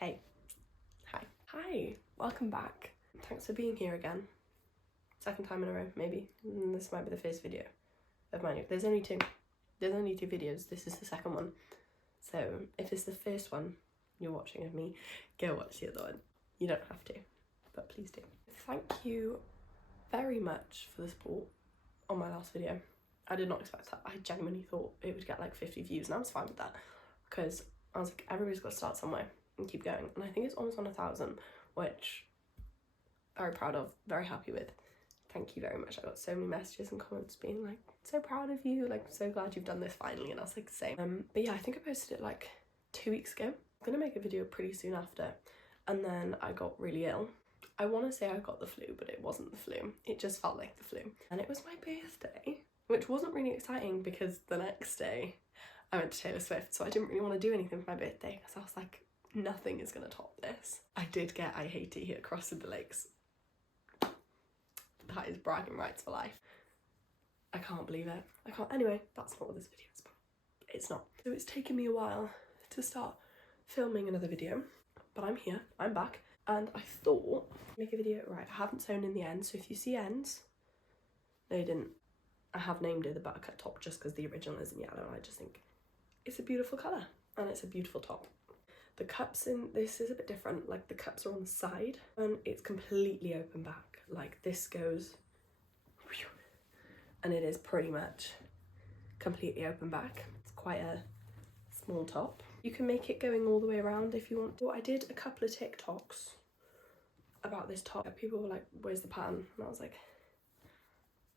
Hey. Hi, welcome back. Thanks for being here again. Second time in a row, maybe. This might be the first video of mine. There's only two videos. This is the second one. So if it's the first one you're watching of me, go watch the other one. You don't have to, but please do. Thank you very much for the support on my last video. I did not expect that. I genuinely thought it would get like 50 views, and I was fine with that because I was like, everybody's got to start somewhere and keep going. And I think it's almost on 1,000, which I'm very proud of, very happy with. Thank you very much. I got so many messages and comments being like, so proud of you, like so glad you've done this finally. And I was like, same. But yeah, I think I posted it like 2 weeks ago. I'm gonna make a video pretty soon after, and then I got really ill. I want to say I got the flu, but it wasn't the flu. It just felt like the flu. And it was my birthday, which wasn't really exciting because the next day I went to Taylor Swift, so I didn't really want to do anything for my birthday because I was like, nothing is going to top this. I did get I Hate It Here Crossing the Lakes. That is bragging rights for life. I can't believe it. I can't. Anyway, that's not what this video is about. It's not. So it's taken me a while to start filming another video, but I'm here, I'm back, and I thought make a video. Right, I haven't sewn in the ends, so if you see ends, no you didn't. I have named it the buttercup top just because the original is in yellow, and I just think it's a beautiful colour and it's a beautiful top. The cups in this is a bit different, like the cups are on the side and it's completely open back. Like this goes, and it is pretty much completely open back. It's quite a small top. You can make it going all the way around if you want to. I did a couple of TikToks about this top. People were like, where's the pattern? And I was like,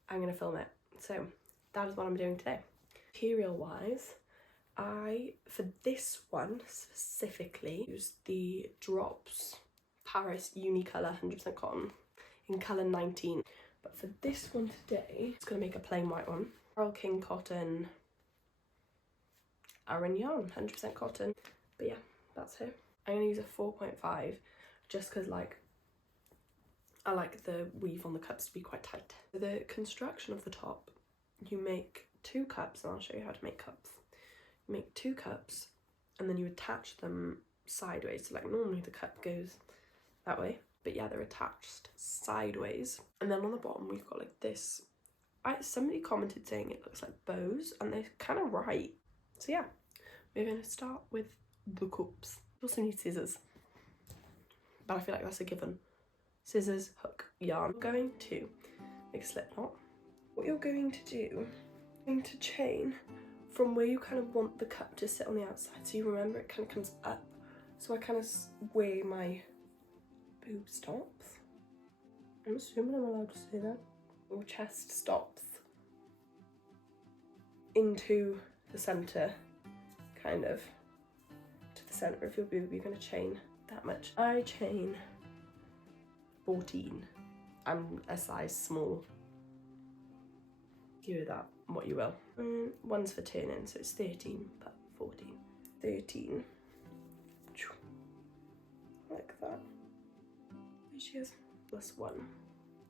I'm gonna film it. So that is what I'm doing today. Material wise, for this one specifically, used the Drops Paris Unicolor 100% cotton in colour 19. But for this one today, it's going to make a plain white one. Pearl King cotton, Aran yarn, 100% cotton. But yeah, that's it. I'm going to use a 4.5 just because like I like the weave on the cups to be quite tight. For the construction of the top, you make 2 cups, and I'll show you how to make cups. You make 2 cups and then you attach them sideways. So like normally the cup goes that way, but yeah, they're attached sideways. And then on the bottom we've got like this. Somebody commented saying it looks like bows, and they're kind of right. So yeah, we're going to start with the cups. You also need scissors, but I feel like that's a given. Scissors, hook, yarn. We're going to make a slip knot. What you're going to do, you're going to chain from where you kind of want the cup to sit on the outside. So you remember it kind of comes up. So I kind of where my boob stops. I'm assuming I'm allowed to say that. Or chest stops. Into the centre, kind of to the centre of your boob. You're going to chain that much. I chain 14. I'm a size small. Give that what you will. One's for turning, so it's 13, but 14. 13. Like that. There she is. Plus 1.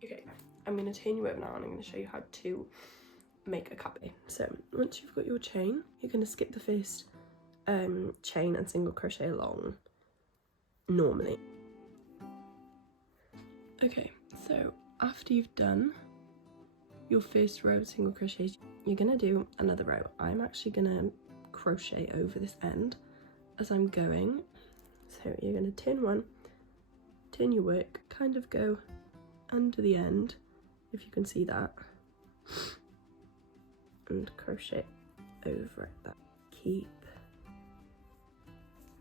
Okay, I'm going to turn you over now and I'm going to show you how to make a cup. So once you've got your chain, you're going to skip the first chain and single crochet along normally. Okay, so after you've done your first row of single crochets, you're gonna do another row. I'm actually gonna crochet over this end as I'm going. So you're gonna turn one, turn your work, kind of go under the end, if you can see that, and crochet over it. That keep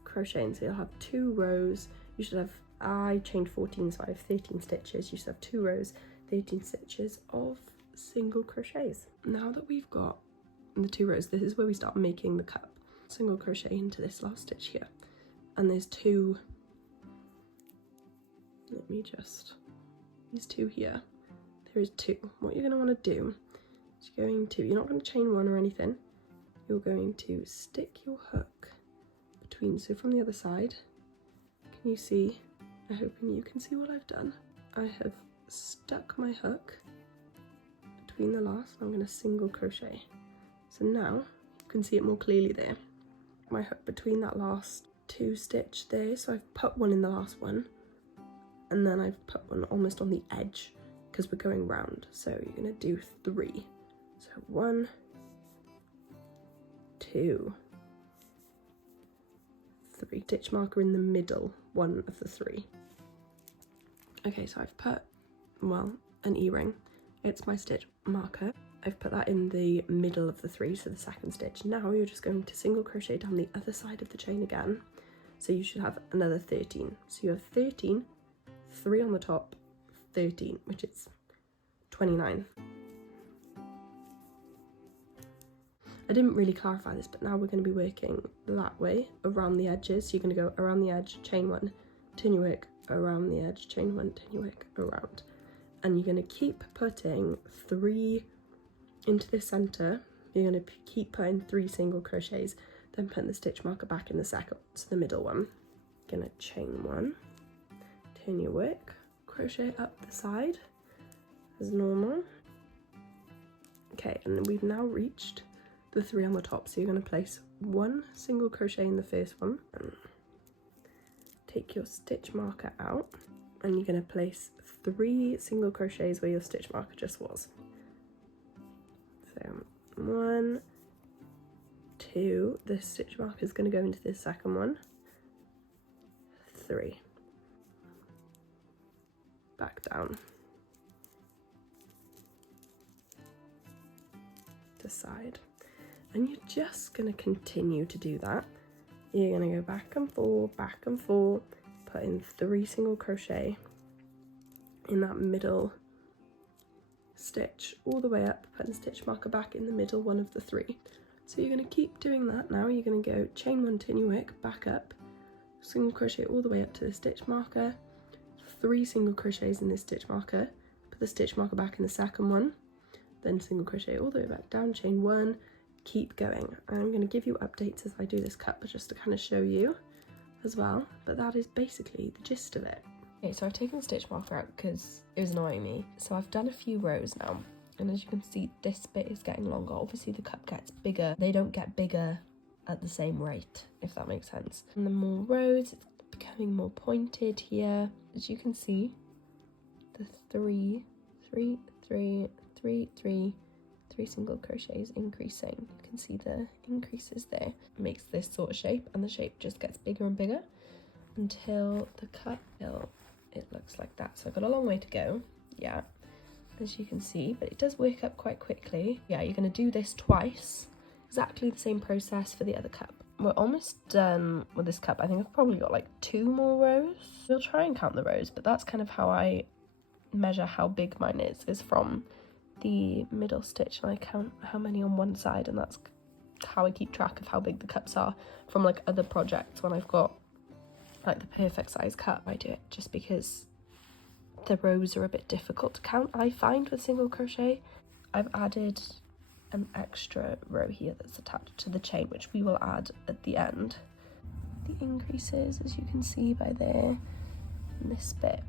crocheting. So you'll have 2 rows. You should have, I chained 14, so I have 13 stitches. You should have 2 rows, 13 stitches of single crochets. Now that we've got the 2 rows, this is where we start making the cup. Single crochet into this last stitch here, and there's 2, let me just, these 2 here, there is 2. What you're going to want to do is you're not going to chain 1 or anything, you're going to stick your hook between, so from the other side, can you see, I'm hoping you can see what I've done. I have stuck my hook between the last, I'm going to single crochet. So now you can see it more clearly there. My hook between that last 2 stitch there, so I've put one in the last one, and then I've put one almost on the edge because we're going round. So you're going to do 3. So 1, 2, 3. Stitch marker in the middle, one of the 3. Okay, so I've put, well, an e-ring. It's my stitch marker. I've put that in the middle of the 3, so the second stitch. Now you're just going to single crochet down the other side of the chain again. So you should have another 13. So you have 13, 3 on the top, 13, which is 29. I didn't really clarify this, but now we're going to be working that way, around the edges. So you're going to go around the edge, chain 1, turn your work, around the edge, chain 1, turn your work, around. And you're going to keep putting 3 into the center. You're going to keep putting 3 single crochets, then putting the stitch marker back in the second, so the middle one. Going to chain 1, turn your work, crochet up the side as normal. Okay, and we've now reached the 3 on the top, so you're going to place 1 single crochet in the first one, and take your stitch marker out, and you're going to place 3 single crochets where your stitch marker just was. So 1, 2, the stitch marker is going to go into this second one, 3, back down, to side, and you're just going to continue to do that. You're going to go back and forth, put in 3 single crochet in that middle stitch all the way up, putting stitch marker back in the middle one of the 3. So you're going to keep doing that. Now you're going to go chain 1, turn your work, back up, single crochet all the way up to the stitch marker, 3 single crochets in this stitch marker, put the stitch marker back in the second one, then single crochet all the way back down, chain 1, keep going. I'm going to give you updates as I do this cut, but just to kind of show you as well, but that is basically the gist of it. Okay, so I've taken the stitch marker out because it was annoying me. So I've done a few rows now, and as you can see, this bit is getting longer. Obviously the cup gets bigger. They don't get bigger at the same rate, if that makes sense. And the more rows, it's becoming more pointed here. As you can see, the 3 single crochets increasing. You can see the increases there. It makes this sort of shape, and the shape just gets bigger and bigger until the cup it looks like that. So I've got a long way to go, yeah, as you can see, but it does work up quite quickly. Yeah, you're going to do this twice, exactly the same process for the other cup. We're almost done with this cup. I think I've probably got like 2 more rows. We'll try and count the rows, but that's kind of how I measure how big mine is from the middle stitch, and I count how many on one side, and that's how I keep track of how big the cups are from like other projects. When I've got like the perfect size cup, I do it just because the rows are a bit difficult to count, I find, with single crochet. I've added an extra row here that's attached to the chain, which we will add at the end. The increases, as you can see by there, and this bit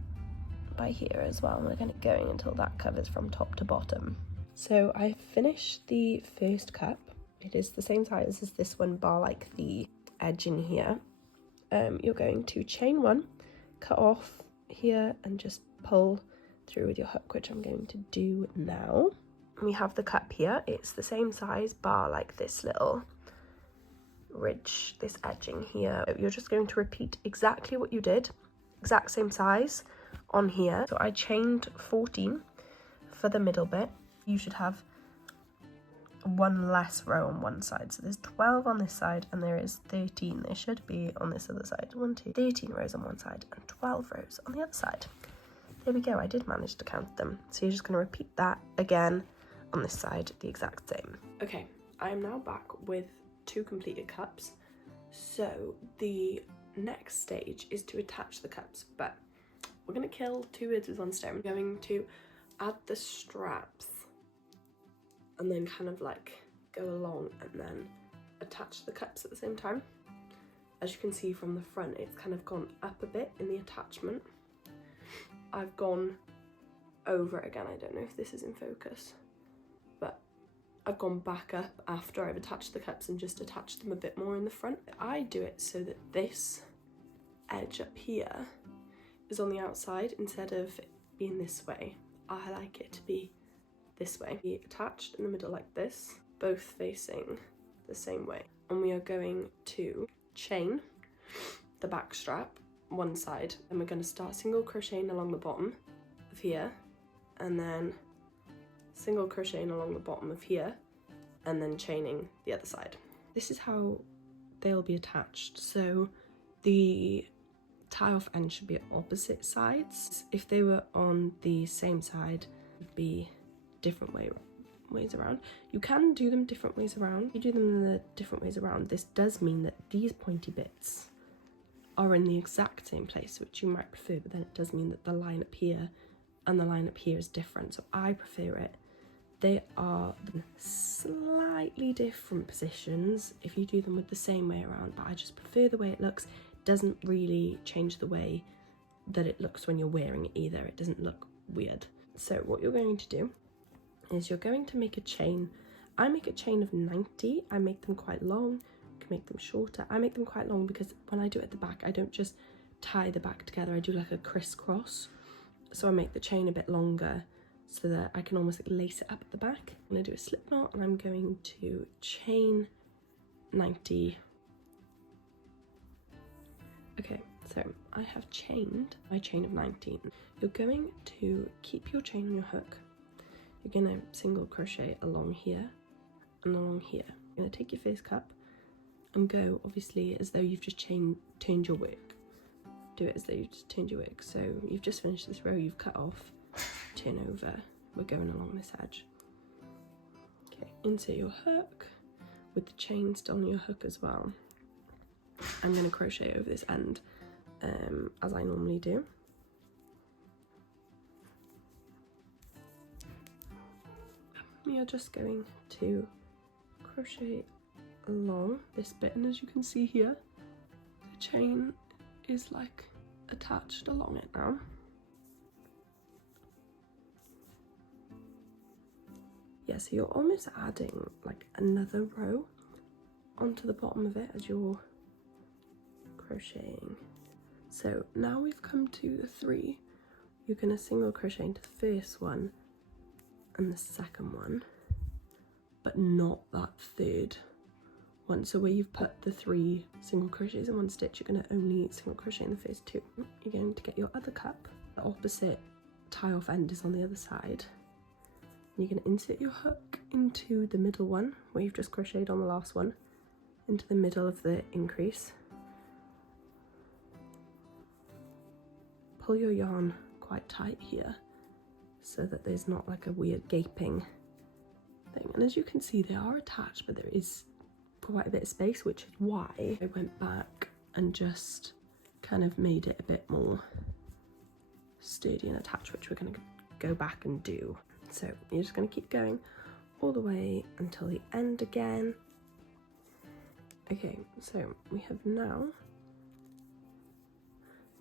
by here as well, and we're kind of going until that covers from top to bottom. So I finished the first cup. It is the same size as this one, bar like the edge in here. You're going to chain 1, cut off here, and just pull through with your hook, which I'm going to do now. We have the cup here. It's the same size, bar like this little ridge, this edging here. You're just going to repeat exactly what you did, exact same size on here. So I chained 14 for the middle bit. You should have 1 less row on one side, so there's 12 on this side and there is 13. There should be on this other side 13 rows on one side and 12 rows on the other side. There we go, I did manage to count them. So you're just going to repeat that again on this side, the exact same. Okay, I am now back with 2 completed cups. So the next stage is to attach the cups, but we're going to kill 2 birds with 1 stone. We're going to add the straps and then kind of like go along and then attach the cups at the same time. As you can see from the front, it's kind of gone up a bit in the attachment. I've gone over it again. I don't know if this is in focus, but I've gone back up after I've attached the cups and just attached them a bit more in the front. I do it so that this edge up here is on the outside instead of being this way. I like it to be this way. Be attached in the middle like this, both facing the same way. And we are going to chain the back strap one side, and we're going to start single crocheting along the bottom of here, and then single crocheting along the bottom of here, and then chaining the other side. This is how they'll be attached. So the tie off end should be at opposite sides. If they were on the same side, it would be different ways around. You can do them different ways around. You do them the different ways around. This does mean that these pointy bits are in the exact same place, which you might prefer, but then it does mean that the line up here and the line up here is different. So I prefer it. They are slightly different positions if you do them with the same way around, but I just prefer the way it looks. It doesn't really change the way that it looks when you're wearing it either. It doesn't look weird. So what you're going to do is you're going to make a chain. I make a chain of 90. I make them quite long. You can make them shorter. I make them quite long because when I do it at the back, I don't just tie the back together. I do like a crisscross. So I make the chain a bit longer so that I can almost like lace it up at the back. I'm going to do a slip knot and I'm going to chain 90. Okay, so I have chained my chain of 19. You're going to keep your chain on your hook. You're going to single crochet along here and along here. You're going to take your first cup and go obviously as though you've just turned your work. Do it as though you've just turned your work. So you've just finished this row, you've cut off, turn over, we're going along this edge. Okay, insert your hook with the chain still on your hook as well. I'm going to crochet over this end as I normally do. You're just going to crochet along this bit, and as you can see here, the chain is like attached along it now. Yeah, so you're almost adding like another row onto the bottom of it as you're crocheting. So now we've come to the 3. You're going to single crochet into the first one and the second one, but not that third one. So where you've put the 3 single crochets in one stitch, you're going to only single crochet in the first 2. You're going to get your other cup. The opposite tie off end is on the other side. You're going to insert your hook into the middle one where you've just crocheted on the last one, into the middle of the increase. Pull your yarn quite tight here so that there's not like a weird gaping thing. And as you can see, they are attached, but there is quite a bit of space, which is why I went back and just kind of made it a bit more sturdy and attached, which we're going to go back and do. So you're just going to keep going all the way until the end again. Okay, so we have now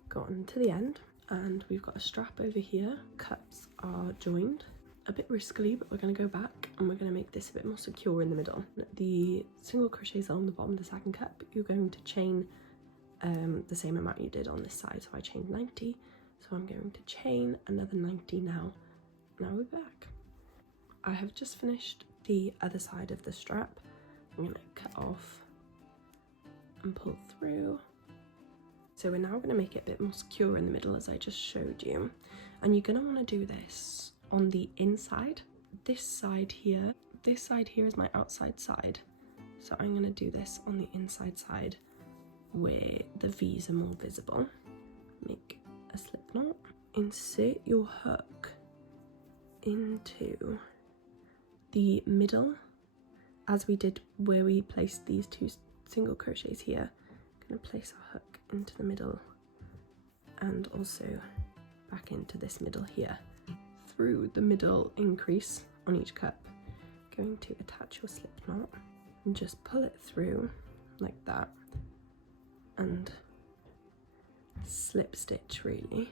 gotten to the end and we've got a strap over here. Cups are joined a bit riskily, but we're going to go back and we're going to make this a bit more secure in the middle. The single crochets on the bottom of the second cup, you're going to chain the same amount you did on this side. So I chained 90, so I'm going to chain another 90 now. Now we're back. I have just finished the other side of the strap. I'm going to cut off and pull through. So we're now going to make it a bit more secure in the middle as I just showed you. And you're going to want to do this on the inside. This side here is my outside side. So I'm going to do this on the inside side where the V's are more visible. Make a slip knot. Insert your hook into the middle as we did where we placed these 2 single crochets here. I'm going to place our hook into the middle and also back into this middle here. Through the middle increase on each cup, going to attach your slip knot and just pull it through like that and slip stitch really.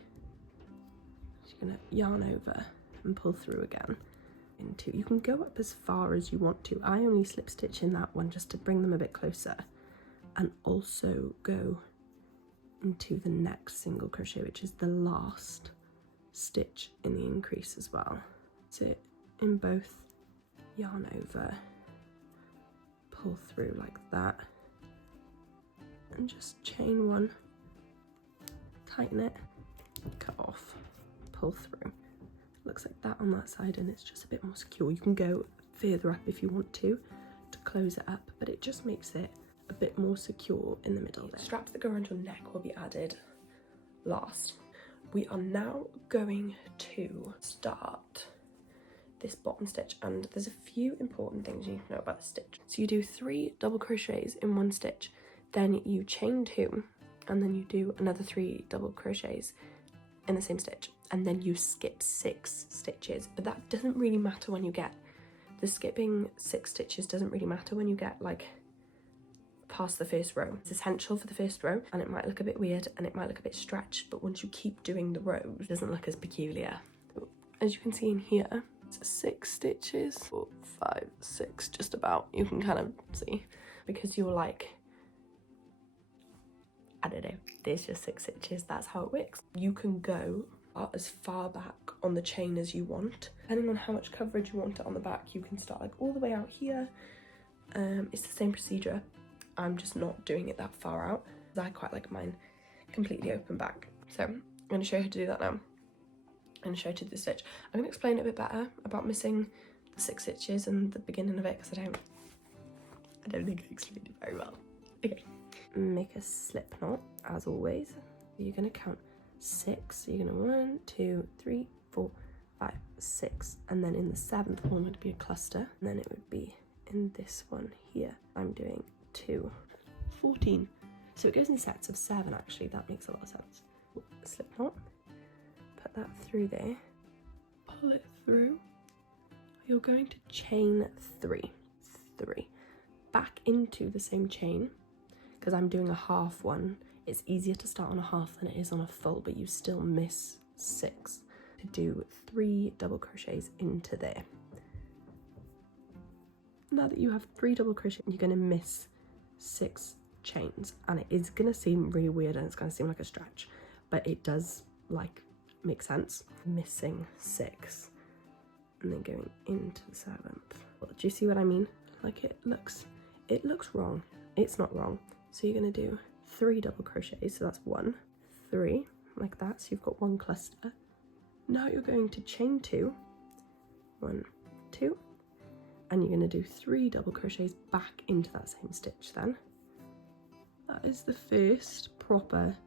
So you're going to yarn over and pull through again. into. You can go up as far as you want to. I only slip stitch in that one just to bring them a bit closer, and also go into the next single crochet, which is the last stitch in the increase as well. So in both, yarn over, pull through like that, and just chain one, tighten it, cut off, pull through. Looks like that on that side, and it's just a bit more secure. You can go further up if you want to close it up, but it just makes it a bit more secure in the middle there. Straps that go around your neck will be added last. We are now going to start this bottom stitch, and there's a few important things you need to know about the stitch. So you do 3 double crochets in one stitch, then you chain 2, and then you do another 3 double crochets in the same stitch, and then you skip 6 stitches. But that doesn't really matter when you get, the skipping 6 stitches doesn't really matter when you get like past the first row. It's essential for the first row, and it might look a bit weird and it might look a bit stretched, but once you keep doing the rows, it doesn't look as peculiar. So, as you can see in here, it's 6 stitches, 4, 5, 6, just about. You can kind of see, because you're like, I don't know, there's just 6 stitches, that's how it works. You can go as far back on the chain as you want. Depending on how much coverage you want it on the back, you can start like all the way out here. It's the same procedure. I'm just not doing it that far out, because I quite like mine completely open back. So I'm going to show you how to do that now. I'm going to show you to do the stitch. I'm going to explain it a bit better about missing the 6 stitches and the beginning of it, because I don't think I explained it very well. Okay. Make a slip knot, as always. You're going to count 6. So you're going to 1, 2, 3, 4, 5, 6. And then in the 7th one would be a cluster. And then it would be in this one here. I'm doing 2, 14. So it goes in sets of 7 actually. That makes a lot of sense. Slip knot. Put that through there. Pull it through. You're going to chain 3. Back into the same chain. Because I'm doing a half one, it's easier to start on a half than it is on a full, but you still miss 6. To do 3 double crochets into there. Now that you have 3 double crochets, you're going to miss 6 chains, and it is going to seem really weird and it's going to seem like a stretch, but it does like make sense. Missing 6 and then going into the 7th. Well, do you see what I mean? Like it looks wrong. It's not wrong. So you're going to do 3 double crochets, so that's 1, 3, like that, so you've got 1 cluster. Now you're going to chain 2, 1, 2, and you're going to do 3 double crochets back into that same stitch then. That is the first proper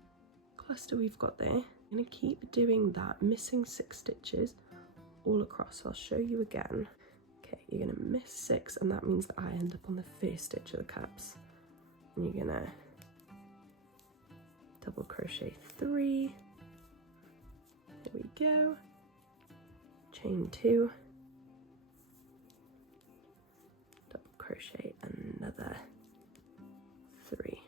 cluster we've got there. I'm going to keep doing that, missing 6 stitches all across. I'll show you again. Okay, you're going to miss 6, and that means that I end up on the first stitch of the caps. And you're gonna double crochet 3, there we go, chain 2, double crochet another 3,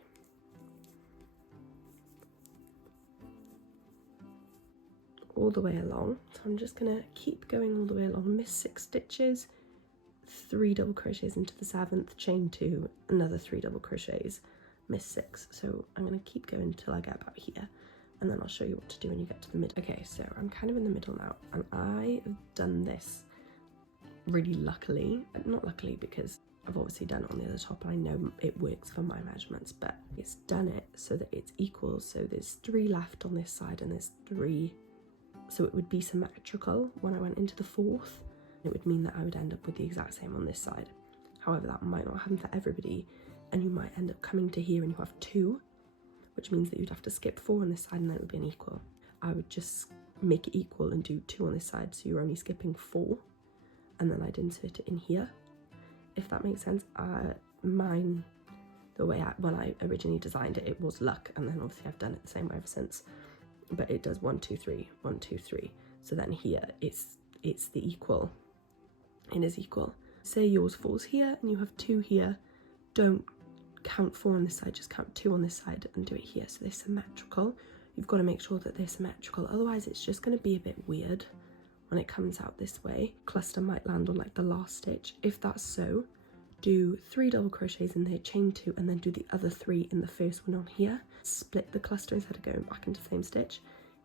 all the way along. So I'm just gonna keep going all the way along, miss 6 stitches, 3 double crochets into the 7th, chain 2, another 3 double crochets, miss 6. So I'm going to keep going until I get about here, and then I'll show you what to do when you get to the middle. Okay, so I'm kind of in the middle now, and I have done this really luckily, not luckily because I've obviously done it on the other top and I know it works for my measurements, but it's done it so that it's equal. So there's 3 left on this side and there's 3, so it would be symmetrical when I went into the 4th. It would mean that I would end up with the exact same on this side. However, that might not happen for everybody, and you might end up coming to here and you have 2, which means that you'd have to skip 4 on this side and then it would be an equal. I would just make it equal and do 2 on this side, so you're only skipping 4, and then I'd insert it in here, if that makes sense. Mine, the way when I originally designed it, it was luck, and then obviously I've done it the same way ever since, but it does 1, 2, 3, 1, 2, 3. So then here it's the equal. It is equal. Say yours falls here and you have 2 here, don't count 4 on this side, just count 2 on this side and do it here, so they're symmetrical. You've got to make sure that they're symmetrical, otherwise it's just going to be a bit weird and it comes out this way, cluster might land on like the last stitch. If that's so, do 3 double crochets in there, chain 2, and then do the other 3 in the first one on here. Split the cluster instead of going back into the same stitch.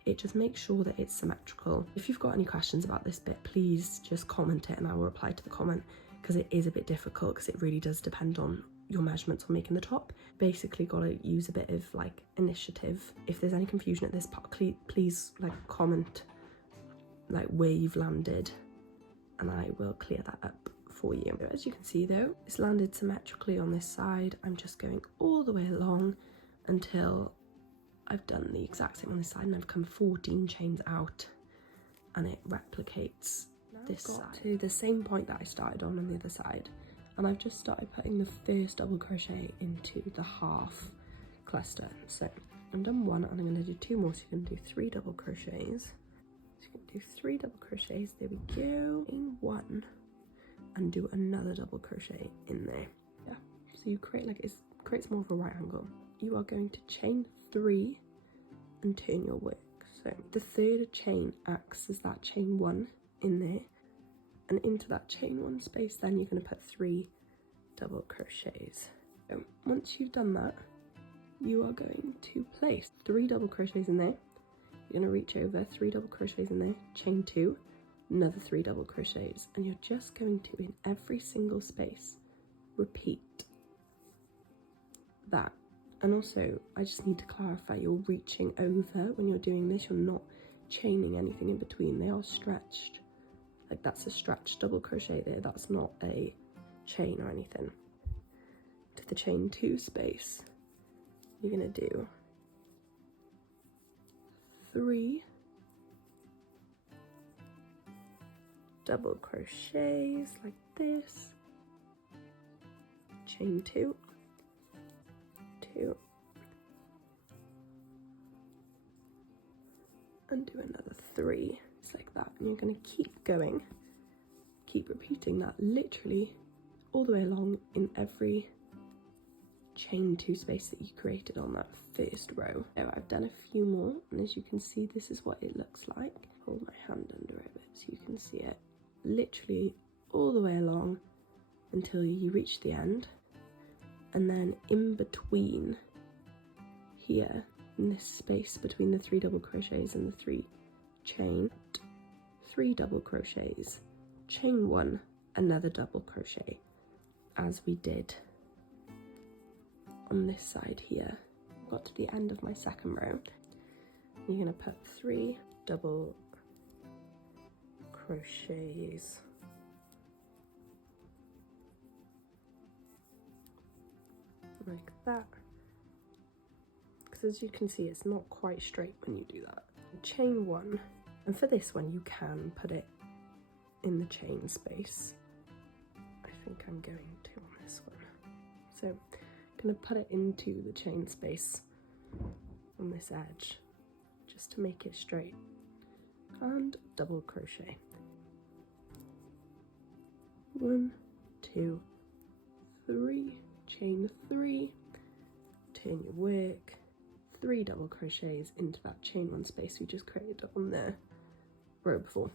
It just makes sure that it's symmetrical. If you've got any questions about this bit, please just comment it and I will reply to the comment, because it is a bit difficult because it really does depend on your measurements on making the top. Basically got to use a bit of like initiative. If there's any confusion at this part, please like comment like where you've landed and I will clear that up for you. As you can see though, it's landed symmetrically on this side. I'm just going all the way along until I've done the exact same on this side, and I've come 14 chains out and it replicates this side to the same point that I started on the other side, and I've just started putting the first double crochet into the half cluster. So I've done 1 and I'm going to do 2 more, so you're going to do 3 double crochets. So you can do 3 double crochets, there we go, in 1 and do another double crochet in there. Yeah, so you create like it creates more of a right angle. You are going to chain 3 and turn your work. So the third chain acts as that chain 1 in there, and into that chain 1 space then you're going to put 3 double crochets. So once you've done that, you are going to place 3 double crochets in there. You're going to reach over, 3 double crochets in there, chain 2, another 3 double crochets, and you're just going to, in every single space, repeat that. And also, I just need to clarify, you're reaching over when you're doing this, you're not chaining anything in between, they are stretched. Like that's a stretched double crochet there, that's not a chain or anything. To the chain 2 space, you're gonna do 3 double crochets like this, chain 2, 2, and do another 3, just like that, and you're going to keep going, keep repeating that literally all the way along in every chain 2 space that you created on that first row. Now I've done a few more, and as you can see, this is what it looks like. Hold my hand under it so you can see it, literally all the way along until you reach the end. And then in between here, in this space between the 3 double crochets and the 3 chain, 3 double crochets, chain 1, another double crochet, as we did on this side here. Got to the end of my second row. You're going to put 3 double crochets like that, because as you can see it's not quite straight when you do that. Chain 1, and for this one you can put it in the chain space. I think I'm going to on this one, so I'm going to put it into the chain space on this edge just to make it straight, and double crochet. 1, 2, 3, chain 3, turn your work, 3 double crochets into that chain 1 space we just created on the row before,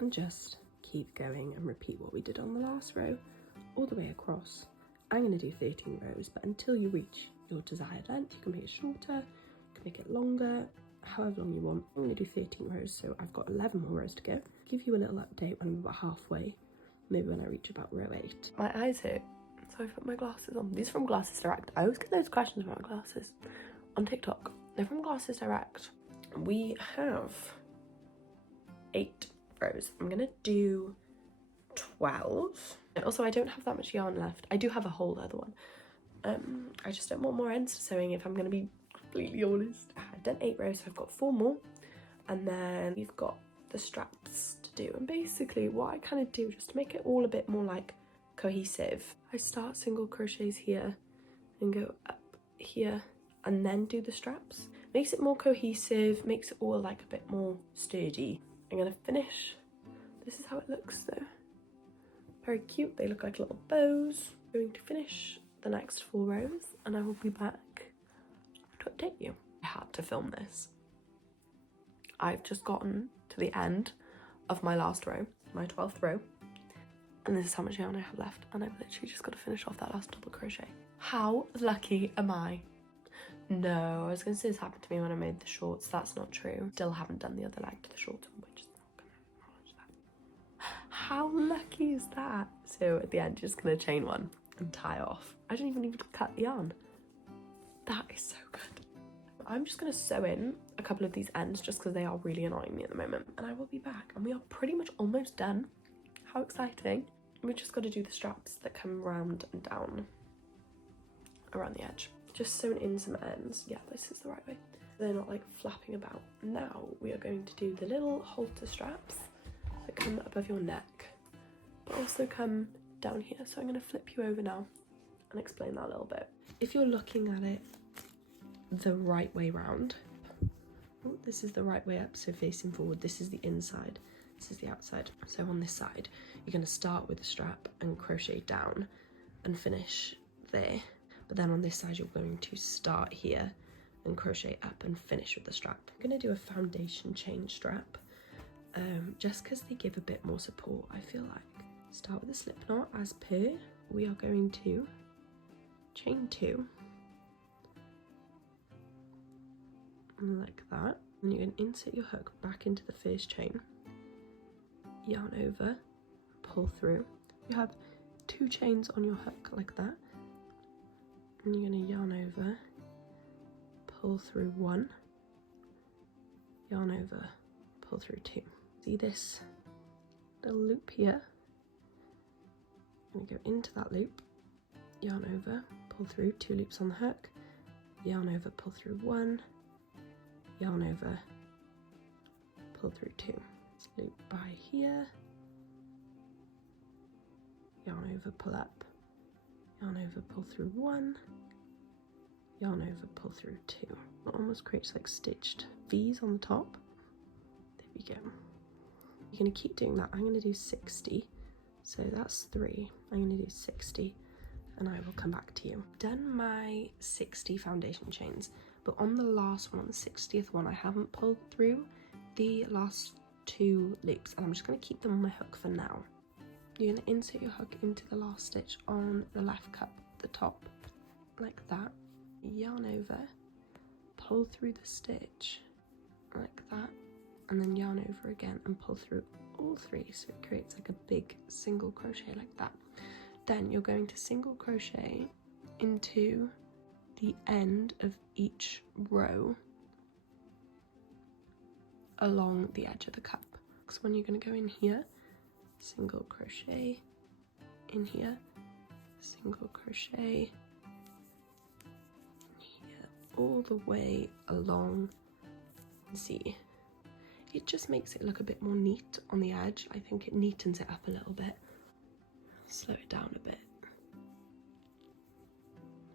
and just keep going and repeat what we did on the last row all the way across. I'm going to do 13 rows, but until you reach your desired length, you can make it shorter, you can make it longer, however long you want. I'm going to do 13 rows, so I've got 11 more rows to go. Give you a little update when I'm about halfway, maybe when I reach about row 8. My eyes hurt, so I put my glasses on. These are from Glasses Direct. I always get those questions about my glasses on TikTok. They're from Glasses Direct. We have 8 rows. I'm gonna do 12. And also, I don't have that much yarn left. I do have a whole other one. I just don't want more ends to sewing, if I'm gonna be completely honest. I've done 8 rows, so I've got 4 more, and then we've got the straps to do. And basically what I kind of do, just to make it all a bit more like cohesive, I start single crochets here and go up here and then do the straps. Makes it more cohesive, makes it all like a bit more sturdy. I'm gonna finish. This is how it looks though. Very cute, they look like little bows. I'm going to finish the next 4 rows and I will be back to update you. I had to film this. I've just gotten to the end of my last row, my 12th row, and this is how much yarn I have left, and I've literally just got to finish off that last double crochet. How lucky am I? No, I was going to say this happened to me when I made the shorts. That's not true. Still haven't done the other leg to the shorts, which is not going to acknowledge that. How lucky is that? So at the end, just going to chain one and tie off. I didn't even need to cut the yarn. That is so good. I'm just going to sew in a couple of these ends just because they are really annoying me at the moment. And I will be back, and we are pretty much almost done. How exciting. We've just got to do the straps that come round and down around the edge. Just sewn in some ends. Yeah, this is the right way. They're not like flapping about. Now we are going to do the little halter straps that come above your neck, but also come down here. So I'm going to flip you over now and explain that a little bit. If you're looking at it the right way round, oh, this is the right way up, so facing forward. This is the inside, this is the outside. So on this side, you're going to start with the strap and crochet down and finish there. But then on this side, you're going to start here and crochet up and finish with the strap. I'm going to do a foundation chain strap, just because they give a bit more support, I feel like. Start with a slip knot as per. We are going to chain 2, like that. And you're going to insert your hook back into the first chain, yarn over, pull through. You have 2 chains on your hook like that. And you're going to yarn over, pull through 1, yarn over, pull through 2. See this little loop here? I'm going to go into that loop, yarn over, pull through 2 loops on the hook, yarn over, pull through 1, yarn over, pull through 2. Loop by here, yarn over, pull up, yarn over, pull through 1, yarn over, pull through 2. It almost creates like stitched V's on the top. There we go. You're going to keep doing that. I'm going to do 60. So that's 3. I'm going to do 60 and I will come back to you. I've done my 60 foundation chains, but on the last one, on the 60th one, I haven't pulled through the last 2 loops, and I'm just going to keep them on my hook for now. You're going to insert your hook into the last stitch on the left cup, the top, like that. Yarn over, pull through the stitch, like that, and then yarn over again and pull through all 3, so it creates like a big single crochet like that. Then you're going to single crochet into the end of each row along the edge of the cup. So when you're going to go in here, single crochet in here, single crochet here, all the way along. See, it just makes it look a bit more neat on the edge. I think it neatens it up a little bit. Slow it down a bit.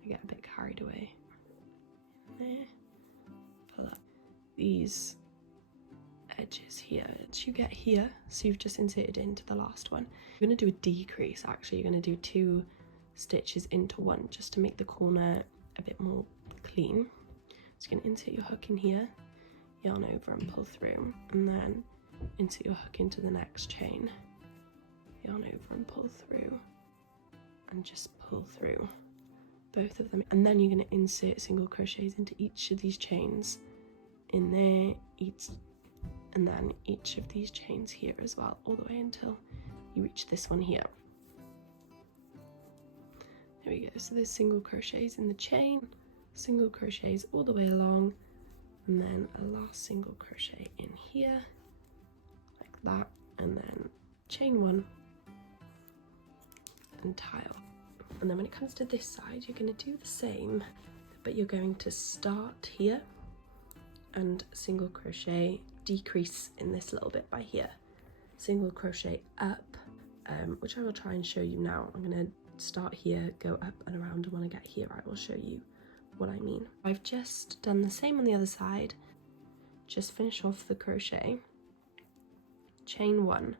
I get a bit carried away. There. Pull up these edges here. You get here, so you've just inserted into the last one. You're going to do a decrease actually. You're going to do 2 stitches into 1 just to make the corner a bit more clean. So you're going to insert your hook in here, yarn over and pull through, and then insert your hook into the next chain, yarn over and pull through, and just pull through both of them. And then you're going to insert single crochets into each of these chains in there, and then each of these chains here as well, all the way until you reach this one here. There we go. So there's single crochets in the chain, single crochets all the way along, and then a last single crochet in here like that, and then chain 1 and tie off. And then when it comes to this side, you're going to do the same, but you're going to start here and single crochet, decrease in this little bit by here, single crochet up, which I will try and show you now. I'm going to start here, go up and around, and when I get here I will show you what I mean. I've just done the same on the other side. Just finish off the crochet, chain 1,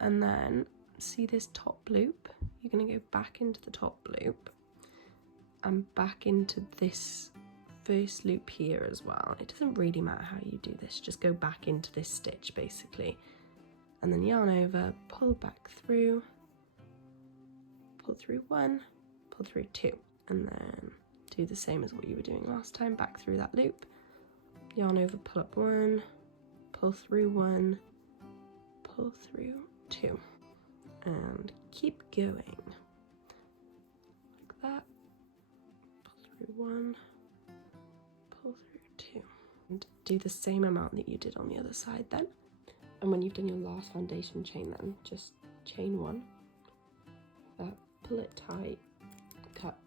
and then see this top loop? You're going to go back into the top loop and back into this first loop here as well. It doesn't really matter how you do this, just go back into this stitch basically, and then yarn over, pull back through, pull through 1, pull through 2, and then do the same as what you were doing last time, back through that loop, yarn over, pull up 1, pull through 1, pull through 2, and keep going like that. Pull through 1, pull through 2, and do the same amount that you did on the other side then. And when you've done your last foundation chain, then just chain 1, pull it tight, cut,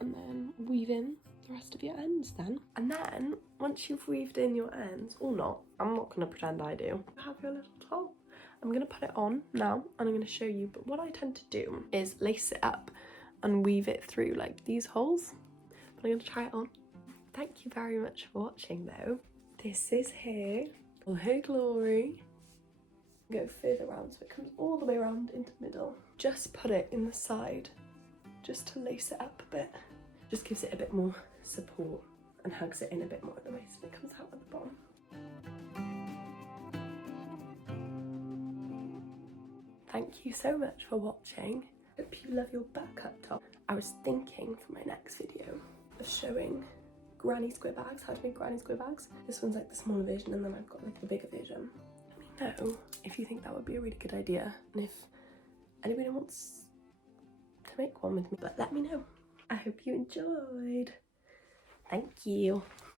and then weave in the rest of your ends then. And then once you've weaved in your ends, or not, I'm not going to pretend I do, you have your little top. I'm going to put it on now and I'm going to show you, but what I tend to do is lace it up and weave it through like these holes. But I'm going to try it on. Thank you very much for watching though. This is here for her glory. Go further around so it comes all the way around into the middle. Just put it in the side just to lace it up a bit. Just gives it a bit more support and hugs it in a bit more at the waist and it comes out at the bottom. Thank you so much for watching. Hope you love your buttercup top. I was thinking for my next video of showing granny square bags, how to make granny square bags. This one's like the smaller version and then I've got like the bigger version. Let me know if you think that would be a really good idea and if anybody wants to make one with me, but let me know. I hope you enjoyed. Thank you.